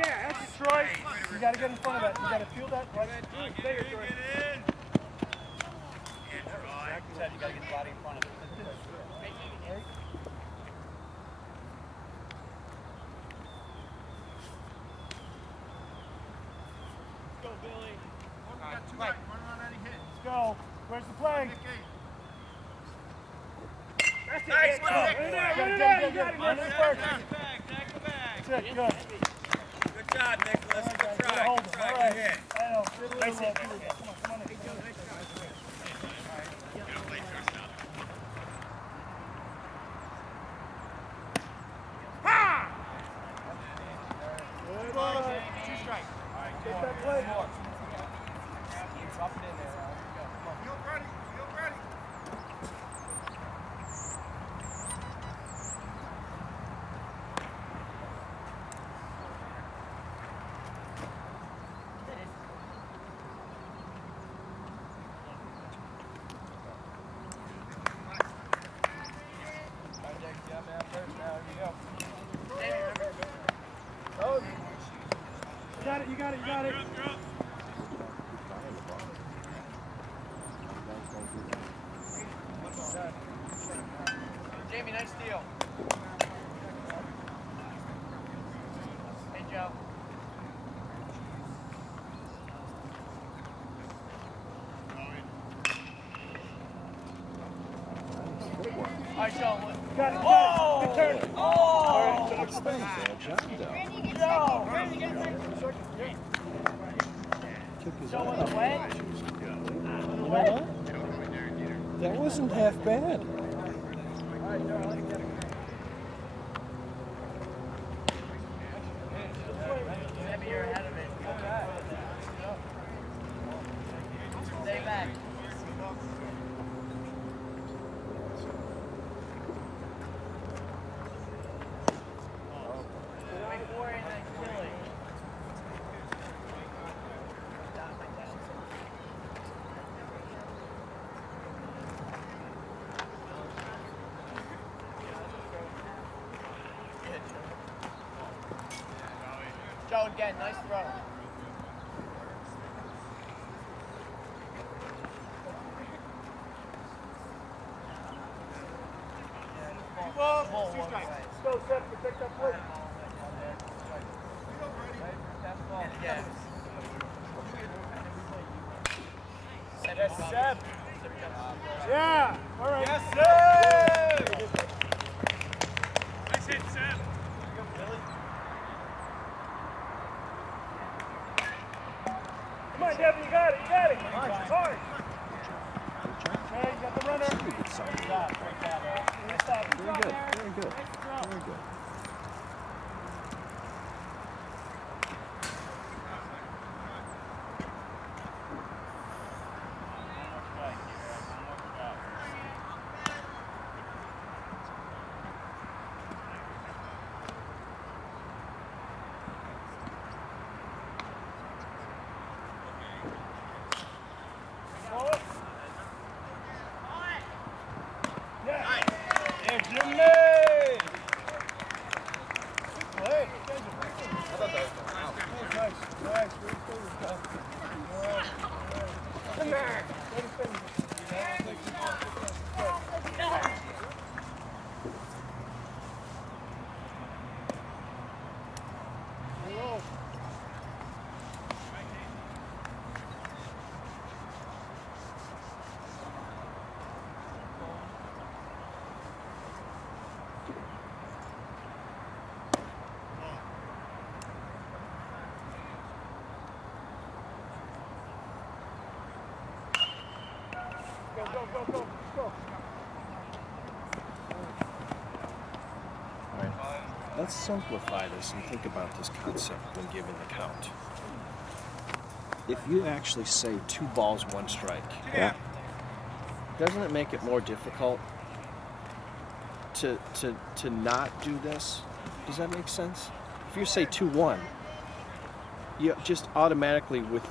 Yeah, that's it, Troy. You got to get in front of that. You got to feel that. Right. There, Troy. You got to get the body in front of it. Go, Billy. We got two right. Run on any hit. Let's go. Where's the play? That's it. Nice. Run it out. Run it out. You got it. Run it first. Tag the bag. That's it. Good. Good job, Nicholas. Good try. Hold Good him. try. All Good right. hit. I know. Come on, come on. Good ball. Two strike. Get that play. Drop it in there. Feel ready. Feel ready. You got it, you got it, you got it. Jamie, nice steal. Hey, Joe. All right, Joe. Got it, Oh! Good turn. Oh! That's the bad job, though. Took his Joe eye on the off. wedge. You know what? That wasn't half bad. Maybe you're ahead of it. Stay back. Joe again, nice throw. Ball, two strikes. Let's go, Seth, protect that play. Yeah. Yes, Seb. Yeah, all right. Yes, sir. Nice hit, Sam. Come on, Devin, you got it, you got it. Hard. Good job. Okay, you got the runner. That's a good sign. Good job. Great job. Good job. Very good. Very good. Very good. Go. All right. Let's simplify this and think about this concept when giving the count. If you actually say 2 balls, 1 strike, Yeah. doesn't it make it more difficult to not do this? Does that make sense? If you say 2-1, you just automatically with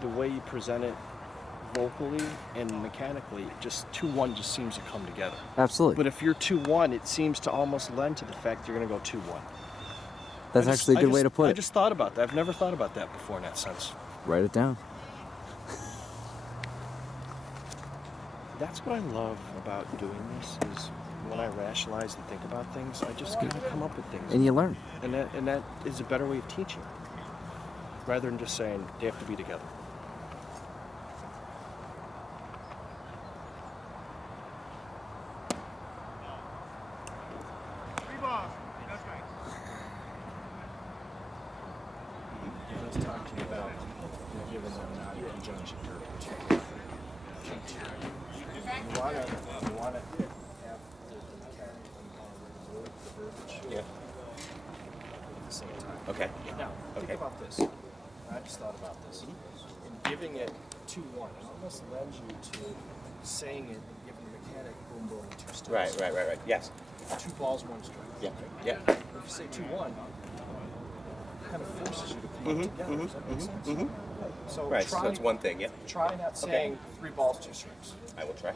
the way you present it vocally and mechanically, just 2-1 just seems to come together. Absolutely. But if you're 2-1, it seems to almost lend to the fact you're going to go 2-1. That's actually a good way to put I it. just thought about that. I've never thought about that before in that sense. Write it down. That's what I love about doing this is when I rationalize and think about things, I just gotta come up with things. And you learn. And that is a better way of teaching. Rather than just saying they have to be together. Let's talk to you about giving them an out-of-conjunction verb. You want to have the verbiage Yeah. at the same time. Okay. Now, think Okay. about this. I just thought about this. In giving it 2-1, it almost lends you to saying it and giving the mechanic boom boom 2 steps. Right. Yes. 2 balls, 1 strike. Yeah. Okay? Yeah. If you say 2-1, it kind of forces you to come up together. Does that make sense? So Right. try, So it's one thing. Yeah. try not saying 3 balls, 2 strikes. I will try.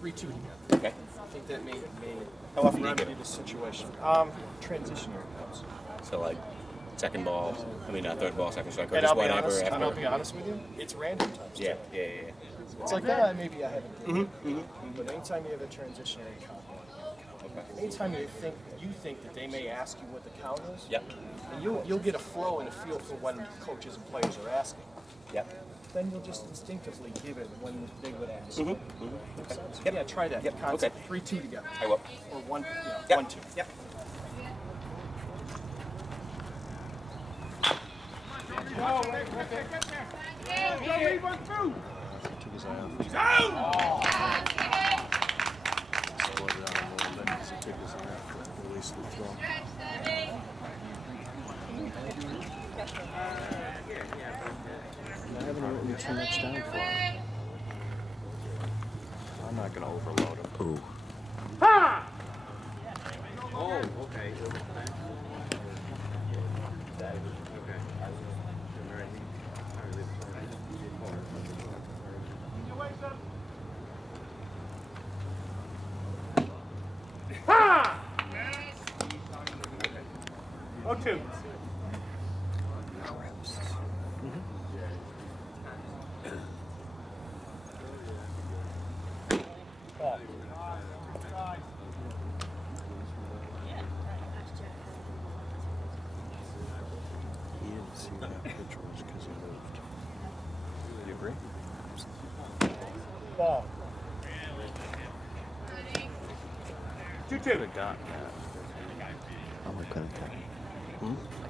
3-2 together. Okay. I think that may How often do you remedy give it? the situation. Transitionary comes. So like second ball. Third ball, second strike, or And just I'll be whatever honest. And I'll after. be honest with you. It's random times. Yeah. too. Yeah. It's like that. Maybe I haven't. But anytime you have a transitionary count, Okay. anytime you think that they may ask you what the count is, Yep. and you'll get a flow and a feel for when coaches and players are asking. Yep. Then you'll just instinctively give it when they would ask. Okay. Yep. Yeah, try that Yep. concept. Okay. 3-2 together. I will. Or 1, Yep. 1-2. Yep. Took his eye off. Slowed it down a little bit because he took his eye off. Released the throw. I haven't written too much down for him. I'm not going to overload him. Ooh. He didn't see that pitch was because he moved. Do you agree? Ball. Could have gotten that. Oh, I couldn't tell. I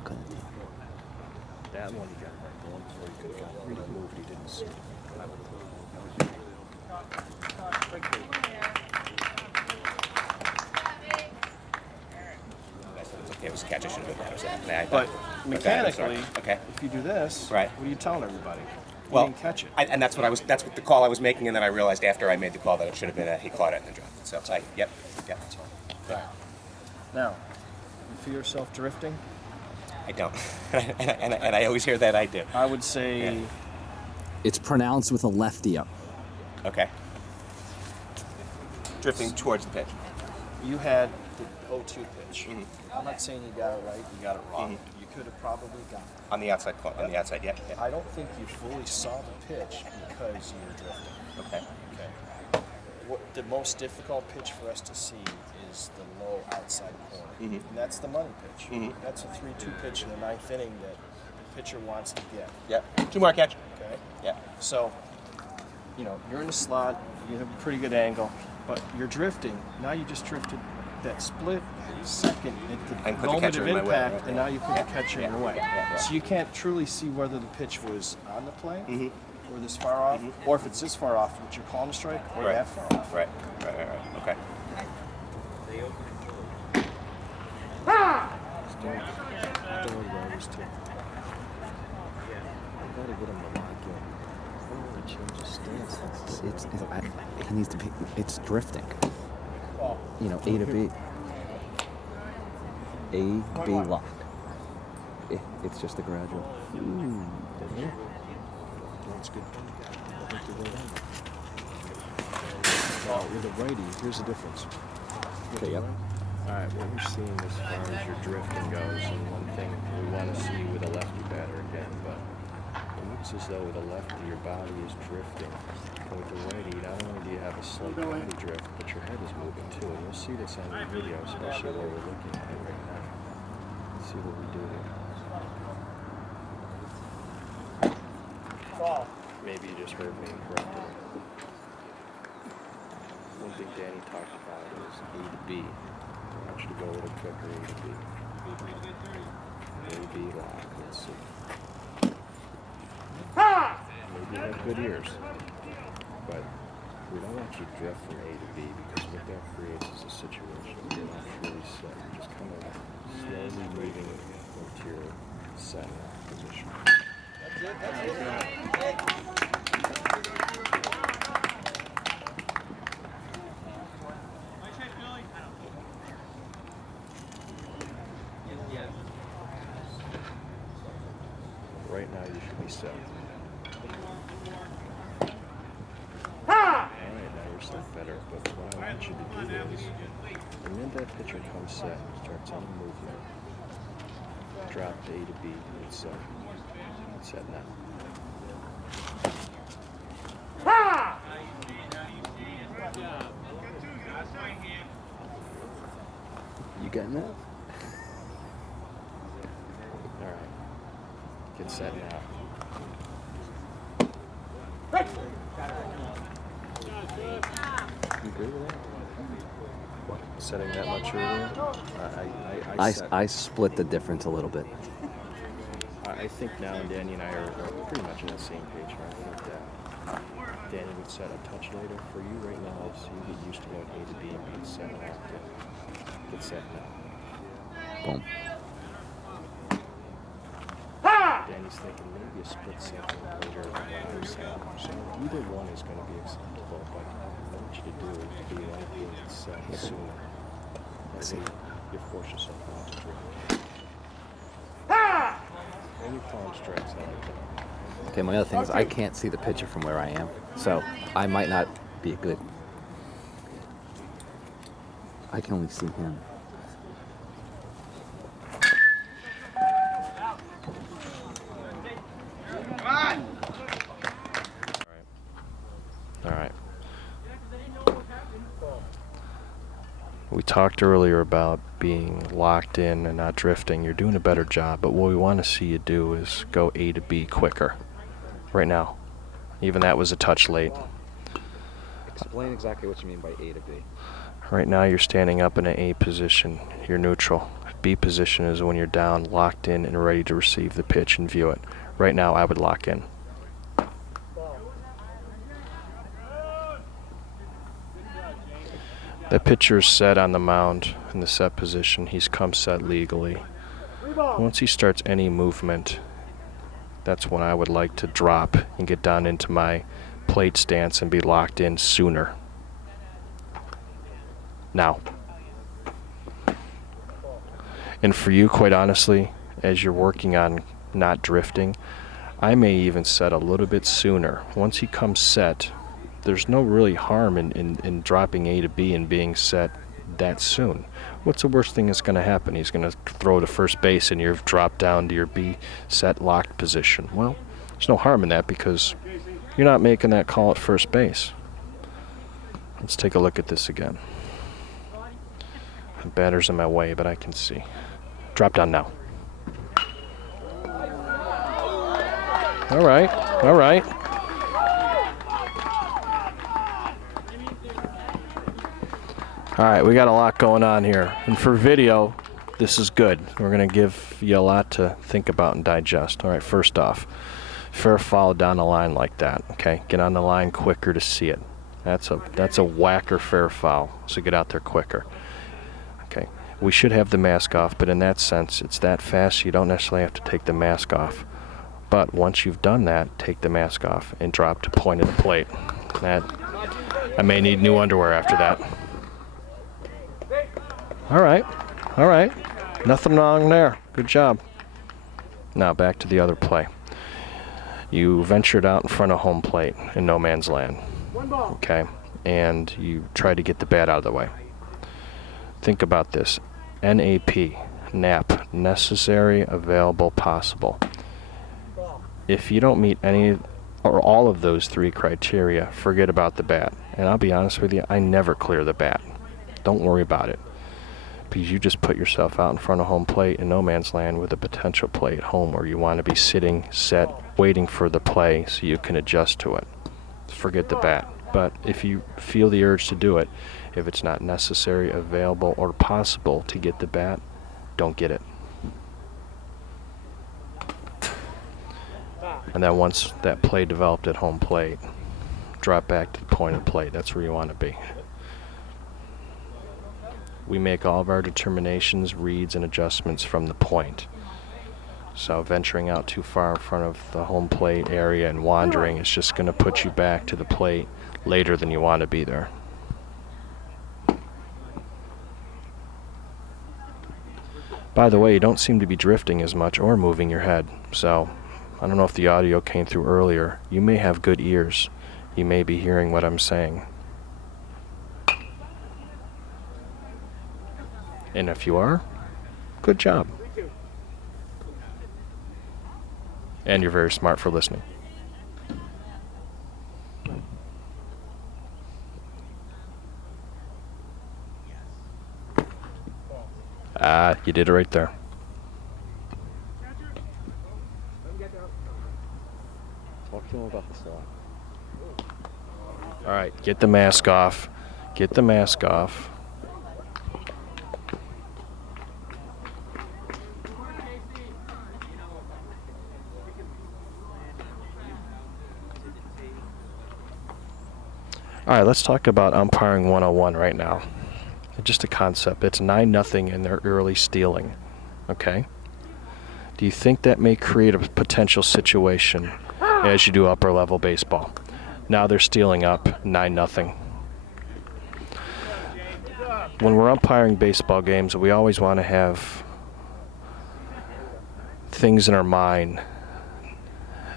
couldn't tell. That one he got right. The one before he could have gotten. He moved. He didn't see. It's okay. It was a catch. I should have been better. But Okay, mechanically, okay. if you do this, Right. what are you telling everybody? You Well, didn't catch it. and that's what the call I was making, and then I realized after I made the call that it should have been he caught it and dropped it. So yep. Right. Now, you feel yourself drifting? I don't, and I always hear that I do. I would say Yeah. It's pronounced with a lefty up. Okay. Drifting towards the pitch. you had the 0-2 pitch. I'm not saying you got it right, you got it wrong. Mhm. You could have probably got it. On the outside, yeah. I don't think you fully saw the pitch because you were drifting. Okay. Okay. What the most difficult pitch for us to see is the low outside corner, and that's the money pitch. That's a 3-2 pitch in the 9th inning that the pitcher wants to get. Yep. 2 more catch. Okay. Yeah. So, you're in the slot. You have a pretty good angle, but you're drifting. Now you just drifted that split second at And the put the moment catcher of in my way, impact, right? and now you put the catcher in your way. Yeah. So you can't truly see whether the pitch was on the play, or this far off, or if it's this far off, which you're calling a strike, or Right. that far off. Right. Okay. Don't worry about this too. I gotta get him to lock in. I don't want to change his stance. He needs to be. It's drifting. Well, A to B. A, B lock. It's just a gradual. that's good. I think you're right on. Well, with a righty, here's the difference. Okay, yep. Alright, what you're seeing as far as your drifting goes, and one thing we want to see with a lefty batter again, but it looks as though with a lefty your body is drifting. And with the righty, not only do you have a slight body drift, but your head is moving too. And you'll see this on the video, especially where we're looking at it right now. Let's see what we do here. Ball. Maybe you just heard me incorrectly. One thing Danny talked about is A to B. I want you to go a little quicker, A to B. A, B, lock. Let's see. Maybe you have good ears, but we don't want you to drift from A to B because what that creates is a situation where you're not truly set. You're just kind of slowly moving into your set position. Right now you should be set. Alright, now you're set better, but what I want you to do is, the minute that pitcher comes set, starts any movement, drop to A to B, and set. Set now. You getting that? Alright. Get set now. You agree with that? What? Setting that much earlier? I split the difference a little bit. I think now Danny and I are pretty much on the same page. Right? I think that Danny would set a touch later for you right now, so you get used to going A to B and being set and locked in. Get set now. Boom. Danny's thinking maybe a split second later than what I was saying. So either one is going to be acceptable, but what I want you to do is be like being set sooner. That way you force yourself not to drift. When you palm strikes, I like that. Okay, my other thing is I can't see the pitcher from where I am, so I might not be good. I can only see him. All right. We talked earlier about being locked in and not drifting. You're doing a better job, but what we want to see you do is go A to B quicker. Right now. Even that was a touch late. Explain exactly what you mean by A to B. Right now you're standing up in an A position. You're neutral. B position is when you're down, locked in, and ready to receive the pitch and view it. Right now I would lock in. The pitcher's set on the mound in the set position. He's come set legally. Once he starts any movement, that's when I would like to drop and get down into my plate stance and be locked in sooner. Now. And for you, quite honestly, as you're working on not drifting, I may even set a little bit sooner. Once he comes set, there's no really harm in dropping A to B and being set that soon. What's the worst thing that's going to happen? He's going to throw to first base and you've dropped down to your B set locked position. Well, there's no harm in that because you're not making that call at first base. Let's take a look at this again. The batter's in my way, but I can see. Drop down now. All right, all right. All right, we got a lot going on here. And for video, this is good. We're going to give you a lot to think about and digest. All right, first off, fair foul down the line like that, okay? Get on the line quicker to see it. That's a whacker fair foul, so get out there quicker. Okay, we should have the mask off, but in that sense, it's that fast you don't necessarily have to take the mask off. But once you've done that, take the mask off and drop to point of the plate. I may need new underwear after that. All right, all right. Nothing wrong there. Good job. Now back to the other play. You ventured out in front of home plate in no man's land. Okay, and you try to get the bat out of the way. Think about this. NAP, NAP, necessary, available, possible. If you don't meet any or all of those 3 criteria, forget about the bat. And I'll be honest with you, I never clear the bat. Don't worry about it. Because you just put yourself out in front of home plate in no man's land with a potential play at home where you want to be sitting, set, waiting for the play so you can adjust to it. Forget the bat. But if you feel the urge to do it, if it's not necessary, available, or possible to get the bat, don't get it. And then once that play developed at home plate, drop back to the point of play. That's where you want to be. We make all of our determinations, reads, and adjustments from the point. So venturing out too far in front of the home plate area and wandering is just going to put you back to the plate later than you want to be there. By the way, you don't seem to be drifting as much or moving your head. So I don't know if the audio came through earlier. You may have good ears. You may be hearing what I'm saying. And if you are, good job. And you're very smart for listening. You did it right there. Talk to him about the slot. All right, get the mask off. Get the mask off. All right, let's talk about umpiring 101 right now. Just a concept. It's 9-0 in their early stealing. Okay? Do you think that may create a potential situation as you do upper level baseball? Now they're stealing up 9-0. When we're umpiring baseball games, we always want to have things in our mind.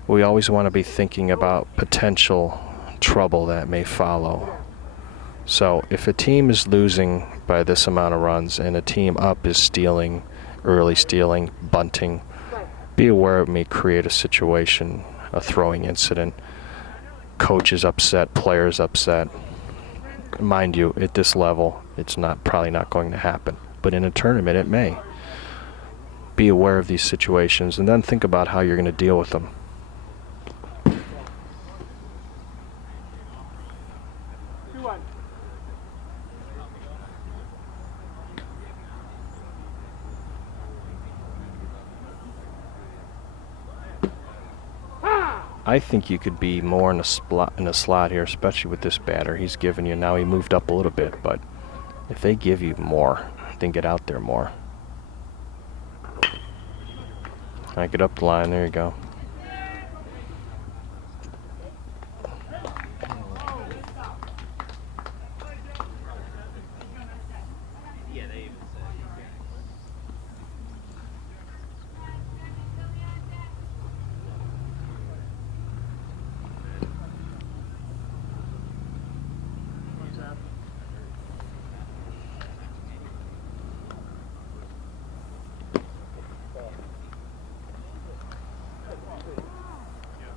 We always want to be thinking about potential trouble that may follow. So if a team is losing by this amount of runs and a team up is stealing, early stealing, bunting, be aware it may create a situation, a throwing incident. Coach is upset, players upset. Mind you, at this level, it's probably not going to happen. But in a tournament, it may. Be aware of these situations and then think about how you're going to deal with them. I think you could be more in a slot here, especially with this batter he's giving you. Now he moved up a little bit, but if they give you more, then get out there more. All right, get up the line. There you go.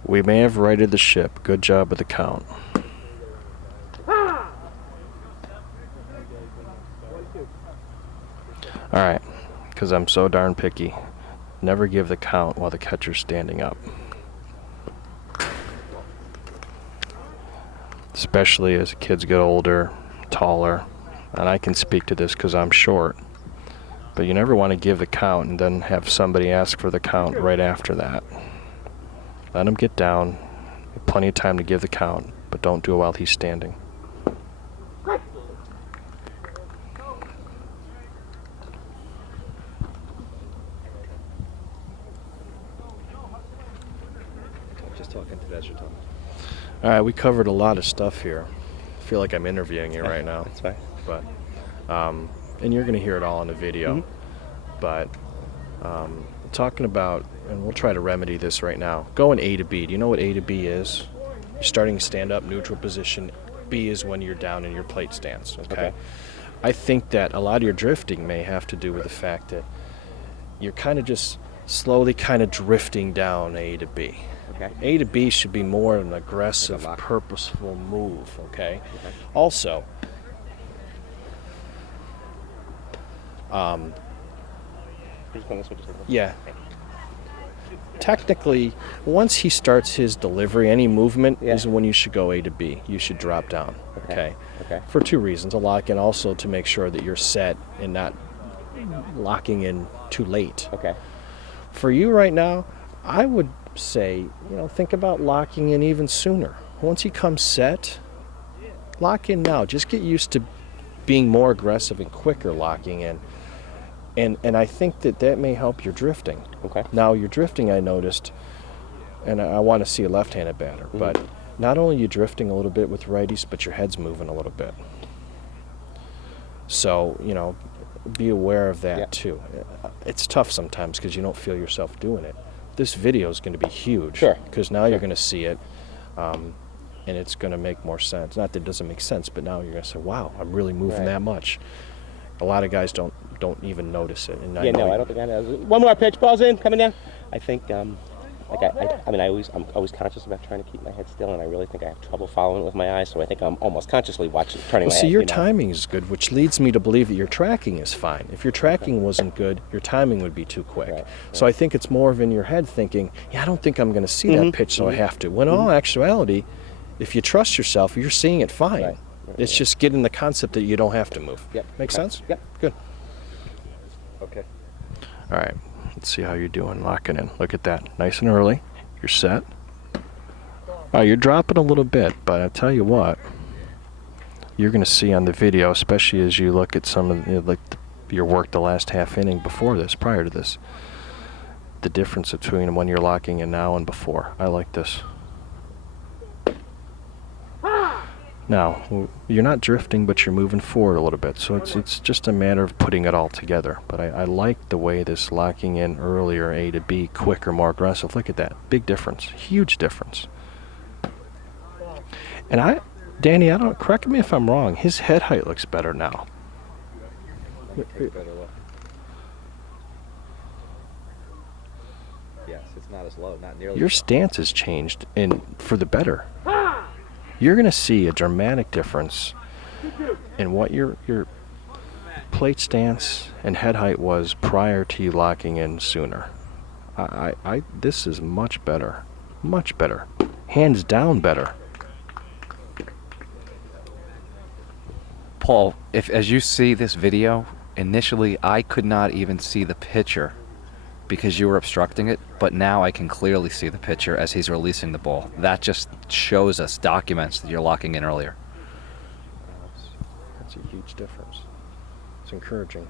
We may have righted the ship. Good job with the count. Alright, because I'm so darn picky. Never give the count while the catcher's standing up. Especially as kids get older, taller. And I can speak to this because I'm short. But you never want to give the count and then have somebody ask for the count right after that. Let him get down. Plenty of time to give the count, but don't do it while he's standing. Just talking to that, you're talking. All right, we covered a lot of stuff here. I feel like I'm interviewing you right now. That's fine. But, and you're going to hear it all in the video. But talking about, and we'll try to remedy this right now. Going A to B. Do you know what A to B is? You're starting stand up, neutral position. B is when you're down in your plate stance. Okay. I think that a lot of your drifting may have to do with the fact that you're kind of just slowly kind of drifting down A to B. Okay. A to B should be more an aggressive, Like a lock. purposeful move, okay? Also, Just going this way, just a little. yeah. Technically, once he starts his delivery, any movement is when you should go A to B. You should drop down, okay? Okay. For two reasons. A lock and also to make sure that you're set and not locking in too late. Okay. For you right now, I would say, think about locking in even sooner. Once he comes set, lock in now. Just get used to being more aggressive and quicker locking in. And I think that may help your drifting. Okay. Now, your drifting, I noticed, and I want to see a left-handed batter, but not only are you drifting a little bit with righties, but your head's moving a little bit. So, be aware of that too. It's tough sometimes because you don't feel yourself doing it. This video is going to be huge. Sure. Because now you're going to see it, and it's going to make more sense. Not that it doesn't make sense, but now you're going to say, wow, I'm really moving that much. A lot of guys don't even notice it. And I don't think I know. One more pitch, ball's in, coming down. I think, I'm always conscious about trying to keep my head still, and I really think I have trouble following it with my eyes, so I think I'm almost consciously turning my head. See, your timing is good, which leads me to believe that your tracking is fine. If your tracking wasn't good, your timing would be too quick. Right. So I think it's more of in your head thinking, I don't think I'm going to see that pitch, so I have to. When in all actuality, if you trust yourself, you're seeing it fine. Right. It's just getting the concept that you don't have to move. Yep. Make sense? Yep. Good. Okay. All right. Let's see how you're doing locking in. Look at that. Nice and early. You're set. Oh, you're dropping a little bit, but I tell you what, you're going to see on the video, especially as you look at some of your work the last half inning before this, prior to this, the difference between when you're locking in now and before. I like this. Now, you're not drifting, but you're moving forward a little bit, so it's just a matter of putting it all together. But I like the way this locking in earlier, A to B, quicker, more aggressive. Look at that. Big difference. Huge difference. And Danny, correct me if I'm wrong, his head height looks better now. Yes, it's not as low, not nearly. Your stance has changed, and for the better. You're going to see a dramatic difference in what your plate stance and head height was prior to you locking in sooner. This is much better, hands down better. Paul, as you see this video, initially I could not even see the pitcher because you were obstructing it, but now I can clearly see the pitcher as he's releasing the ball. That just shows us, documents that you're locking in earlier. That's a huge difference. It's encouraging,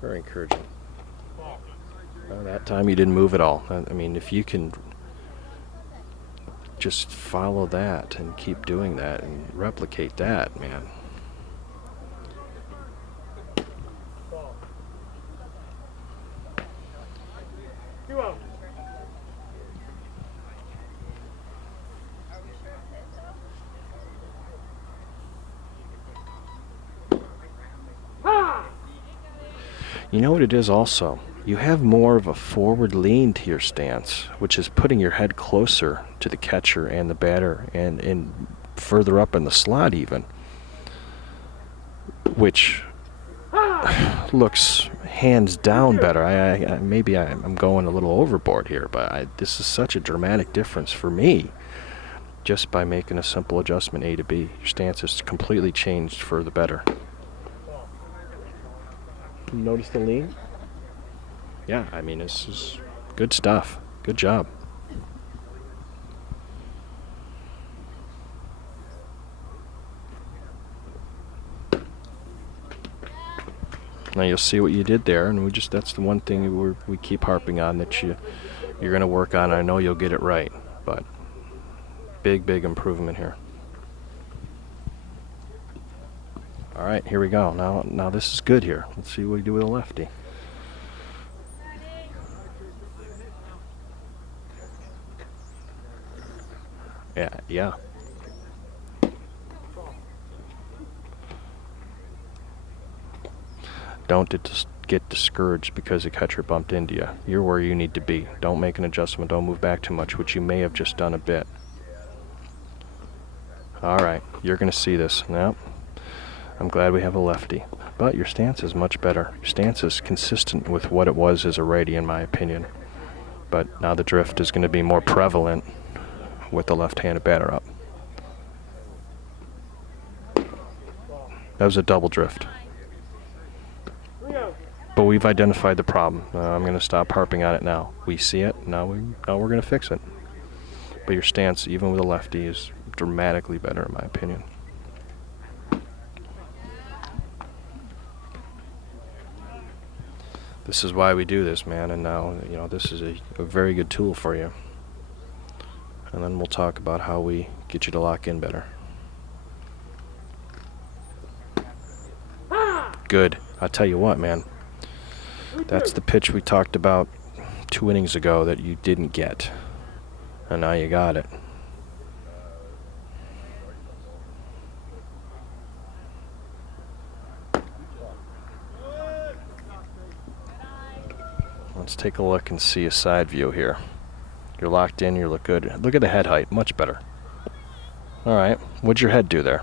very encouraging. Well, that time you didn't move at all. I mean, if you can just follow that and keep doing that and replicate that, man. You know what it is also? You have more of a forward lean to your stance, which is putting your head closer to the catcher and the batter and further up in the slot even, which looks hands down better. Maybe I'm going a little overboard here, but this is such a dramatic difference for me just by making a simple adjustment A to B. Your stance has completely changed for the better. Notice the lean? Yeah, I mean, this is good stuff. Good job. Now you'll see what you did there, and that's the one thing we keep harping on that you're going to work on. I know you'll get it right, but big improvement here. All right, here we go. Now this is good here. Let's see what we do with a lefty. Yeah. Don't get discouraged because the catcher bumped into you. You're where you need to be. Don't make an adjustment. Don't move back too much, which you may have just done a bit. All right, you're going to see this. Now, I'm glad we have a lefty. But your stance is much better. Your stance is consistent with what it was as a righty, in my opinion. But now the drift is going to be more prevalent with the left-handed batter up. That was a double drift. But we've identified the problem. I'm going to stop harping on it now. We see it. Now we're going to fix it. But your stance, even with a lefty, is dramatically better, in my opinion. This is why we do this, man. And now, you know, this is a very good tool for you. And then we'll talk about how we get you to lock in better. Good. I'll tell you what, man. That's the pitch we talked about 2 innings ago that you didn't get. And now you got it. Let's take a look and see a side view here. You're locked in, you look good. Look at the head height, much better. All right, what'd your head do there?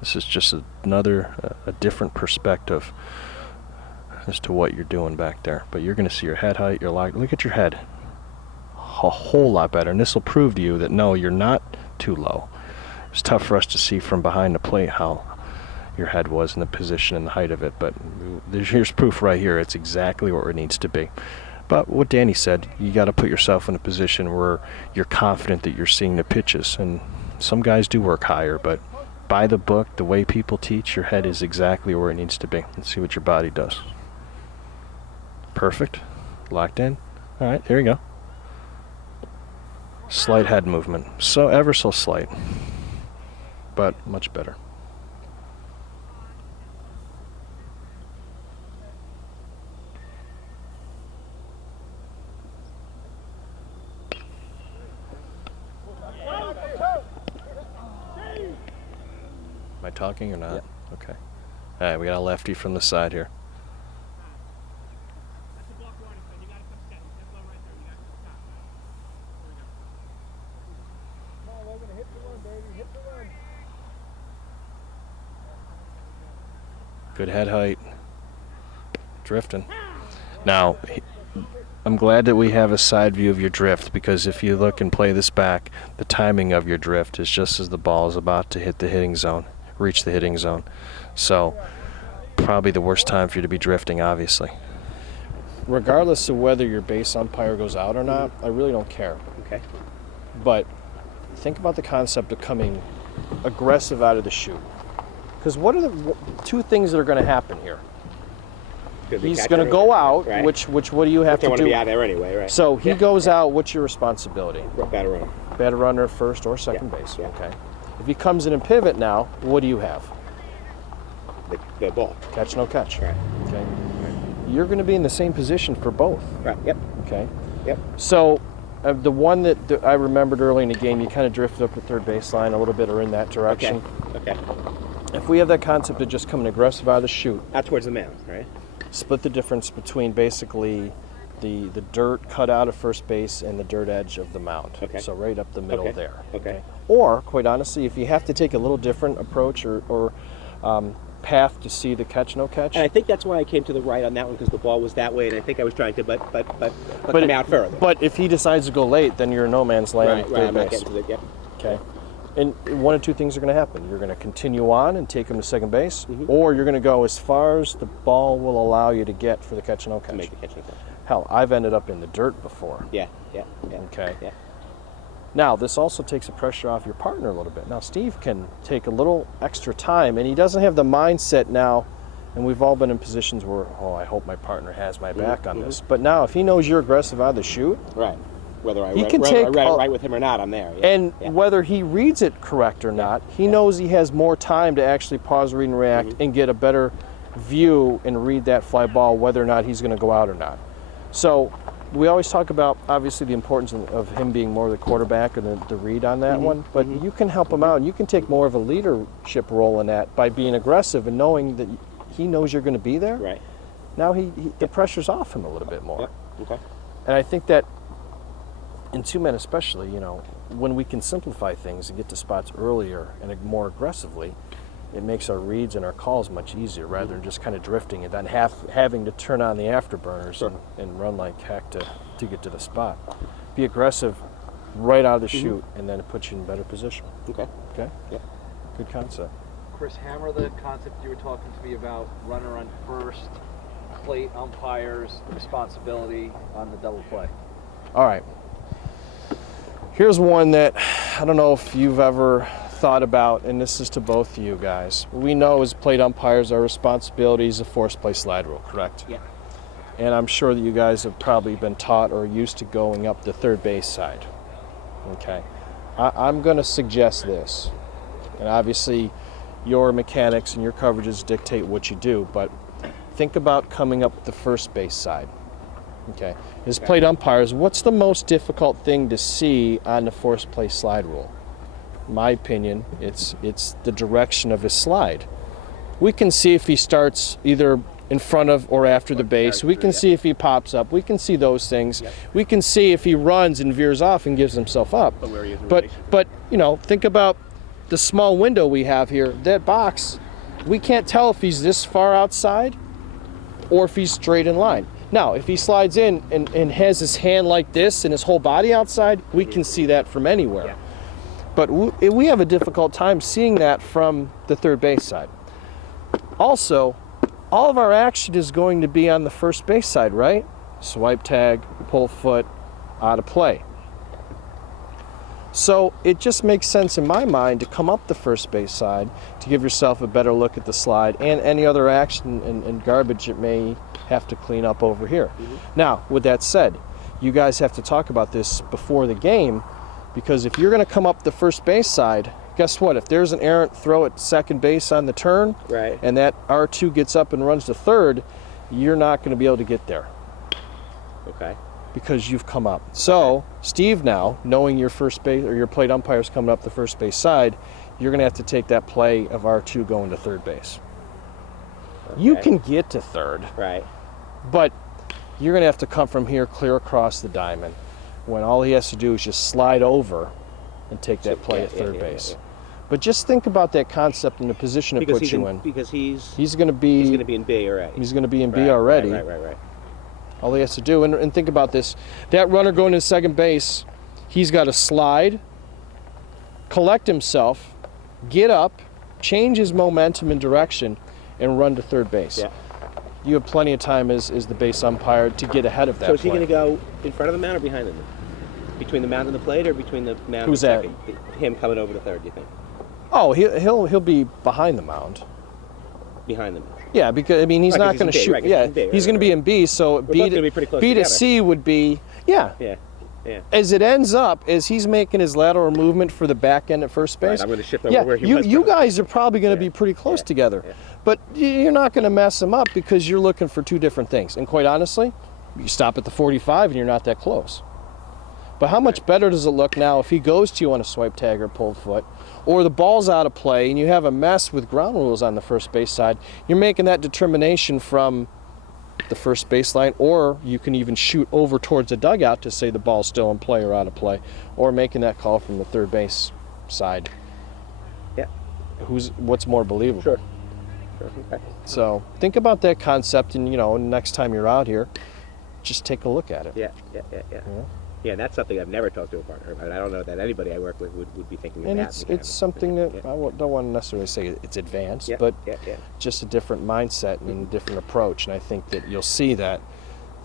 This is just another, a different perspective as to what you're doing back there. But you're going to see your head height, you're locked. Look at your head. A whole lot better. And this will prove to you that no, you're not too low. It's tough for us to see from behind the plate how your head was in the position and the height of it, but here's proof right here. It's exactly where it needs to be. But what Danny said, you got to put yourself in a position where you're confident that you're seeing the pitches. And some guys do work higher, but by the book, the way people teach, your head is exactly where it needs to be. Let's see what your body does. Perfect. Locked in. All right, there you go. Slight head movement. So ever so slight, but much better. Am I talking or not? Yep. Okay. All right, we got a lefty from the side here. Good head height. Drifting. Now, I'm glad that we have a side view of your drift, because if you look and play this back, the timing of your drift is just as the ball is about to hit the hitting zone, reach the hitting zone. So, probably the worst time for you to be drifting, obviously. Regardless of whether your base umpire goes out or not, I really don't care. Okay. But think about the concept of coming aggressive out of the chute. Because what are the two things that are going to happen here? He's going to go out, right. which what do you have to do? I want to be out there anyway, right? So he goes out, what's your responsibility? Batter runner. Batter runner, first or second base. Yeah. Okay. If he comes in and pivot now, what do you have? The ball. Catch, no catch. Right. Okay. You're going to be in the same position for both. Right. Yep. Okay. Yep. So the one that I remembered early in the game, you kind of drifted up the third baseline a little bit or in that direction. Okay. If we have that concept of just coming aggressive out of the chute. Out towards the mound, right? Split the difference between basically the dirt cut out of first base and the dirt edge of the mound. Okay. So right up the middle there. Okay. Or, quite honestly, if you have to take a little different approach or path to see the catch, no catch. And I think that's why I came to the right on that one, because the ball was that way, and I think I was trying to, but come out further. But if he decides to go late, then you're in no man's land. Right. I'm not base. getting to the, yep. Okay. And one of two things are going to happen. You're going to continue on and take him to second base, or you're going to go as far as the ball will allow you to get for the catch, no catch. To make the catch, no catch. Hell, I've ended up in the dirt before. Yeah. Okay. Yeah. Now, this also takes the pressure off your partner a little bit. Now, Steve can take a little extra time, and he doesn't have the mindset now, and we've all been in positions where, I hope my partner has my back on this. But now, if he knows you're aggressive out of the chute, Right. Whether I He read can it take right with him or not, I'm there. Yeah. and whether he reads it correct or not, he knows he has more time to actually pause, read, and react and get a better view and read that fly ball, whether or not he's going to go out or not. So we always talk about, obviously, the importance of him being more the quarterback and the read on that one, but you can help him out, and you can take more of a leadership role in that by being aggressive and knowing that he knows you're going to be there. Right. Now the pressure's off him a little bit more. Yep. Okay. And I think that in two-men especially, when we can simplify things and get to spots earlier and more aggressively, it makes our reads and our calls much easier rather than just kind of drifting and then having to turn on the afterburners and run like heck to get to the spot. Be aggressive right out of the chute, and then it puts you in a better position. Okay. Okay? Yeah. Good concept. Chris, hammer the concept you were talking to me about, runner on first, plate umpire's responsibility on the double play. All right. Here's one that I don't know if you've ever thought about, and this is to both of you guys. We know as plate umpires, our responsibility is a force play slide rule, correct? Yeah. And I'm sure that you guys have probably been taught or used to going up the third base side. Okay. I'm going to suggest this, and obviously your mechanics and your coverages dictate what you do, but think about coming up the first base side. Okay. As plate umpires, what's the most difficult thing to see on the force play slide rule? In my opinion, it's the direction of his slide. We can see if he starts either in front of or after the base. We can see if he pops up. We can see those things. We can see if he runs and veers off and gives himself up. But think about the small window we have here. That box, we can't tell if he's this far outside or if he's straight in line. Now, if he slides in and has his hand like this and his whole body outside, we can see that from anywhere. Yeah. But we have a difficult time seeing that from the third base side. Also, all of our action is going to be on the first base side, right? Swipe tag, pull foot, out of play. So it just makes sense in my mind to come up the first base side to give yourself a better look at the slide and any other action and garbage it may have to clean up over here. Now, with that said, you guys have to talk about this before the game, because if you're going to come up the first base side, guess what? If there's an errant throw at second base on the turn, Right. and that R2 gets up and runs to third, you're not going to be able to get there Okay. because you've come up. So, Steve, now, knowing your first base or your plate umpire's coming up the first base side, you're going to have to take that play of R2 going to third base. Okay. You can get to third, Right. but you're going to have to come from here clear across the diamond when all he has to do is just slide over and take that play at third base. But just think about that concept and the position it puts you in. Because he's He's going to be in B already. He's going to be in B already. Right. All he has to do, and think about this, that runner going to second base, he's got to slide, collect himself, get up, change his momentum and direction, and run to third base. Yeah. You have plenty of time as the base umpire to get ahead of that. So is he play. going to go in front of the mound or behind him? Between the mound and the plate, or between the mound Who's and that? second? Him coming over to third, do you think? Oh, he'll be behind the mound. Behind them. Yeah, because I mean he's Right, not 'cause going to he's in B, shoot. right, 'cause Yeah, he's in B, he's going to be in B. So both gonna be pretty close B to together. C would be Yeah. As it ends up, as he's making his lateral movement for the back end at first base. Right, I'm going to shift over where he was. you guys are probably going to be pretty close together, but you're not going to mess him up because you're looking for two different things. And quite honestly, you stop at the 45 and you're not that close. But how much better does it look now if he goes to you on a swipe tag or pulled foot, or the ball's out of play and you have a mess with ground rules on the first base side? You're making that determination from the first baseline, or you can even shoot over towards the dugout to say the ball's still in play or out of play, or making that call from the third base side. Yeah. What's more believable? Sure. Okay. So think about that concept, and next time you're out here, just take a look at it. Yeah. Yeah, and that's something I've never talked to a partner about. I don't know that anybody I work with would be thinking of And that. it's something that I don't want to necessarily say it's advanced, but just a different mindset and a different approach. And I think that you'll see that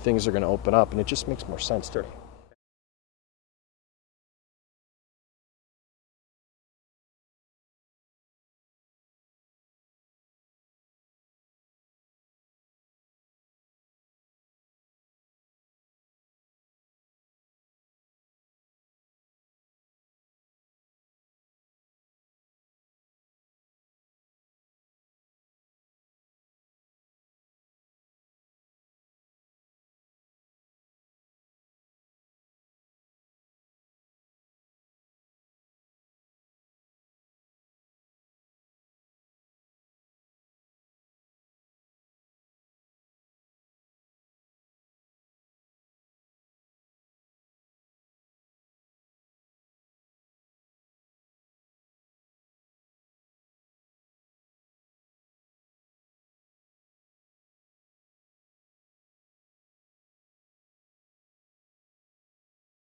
things are going to open up, and it just makes more sense to me.